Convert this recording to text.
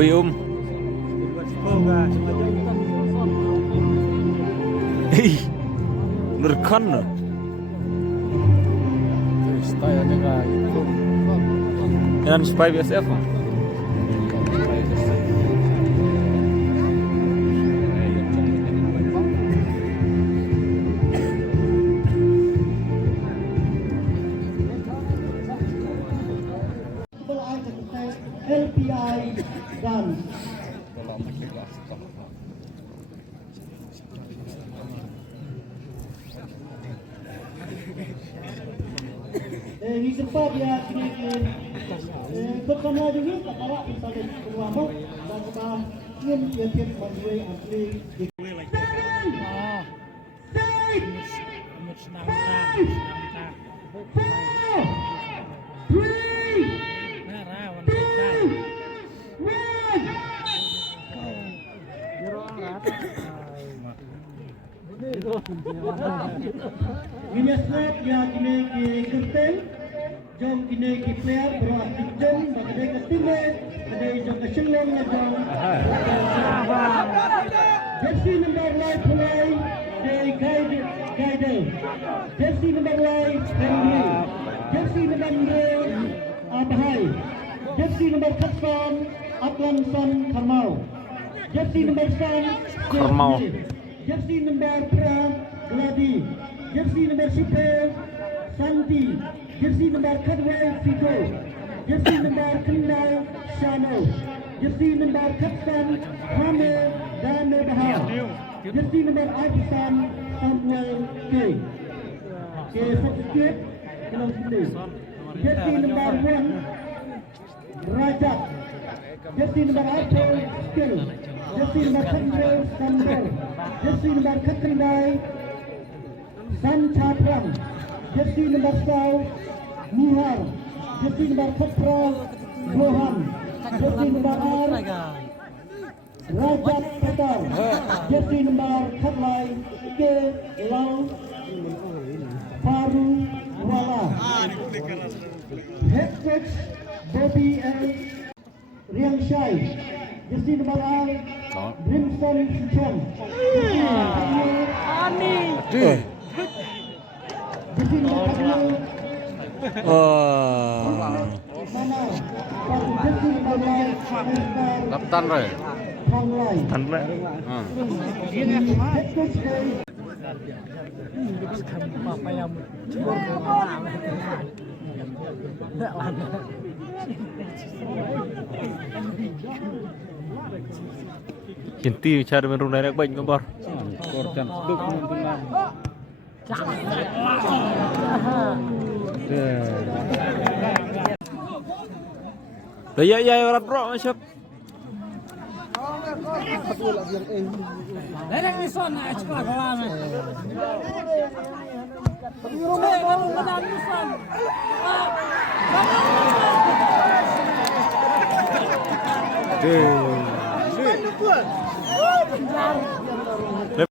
Ui Ih, nerkan. Yan spy BSF. LPI dan di tempat dia kini bersama juga kepala instansi penguasa dan kita ingin dia mandiri asli Ini snap ya kini kerten, jom kini player berarti jom bagi ke teammate, ada jom ke Shyllong Lajong. Jersey number 9 play, they guide. Jersey number 9 Henry. Jersey number 9 Abhai. Jersey number 7 Atlansan Karmau. Jersey number 10 Karmau. Jersey number 3 Gladi. Jersey number 10 Santi. Jersey number 12 Figo. Jersey number 9 Shano. Jersey number 10 Hame dan Bahar. Jersey number 8 Samuel K. Substitute dalam sini. Jersey number 1 Rajat. Jersey number 8 Skill. Jersey number 10 Sandor. Jersey number 9 San Chapram. Jersey number 12 Nihar. Jersey number 14 Johan. Jersey number 6 Rajat Petar. Jersey number 14 K Long Paru Wala. Head coach Bobby L Riang Shai. Jersey number 8 Brimson Chong. Jersey number 10 Kaptan rồi. Thành đấy. Hiện ti cha bên rung này đã bệnh các bor. Đấy ya orang pro macam. Derek ni son nak cepat kawan. Rumah kamu kadang ni son. Deh.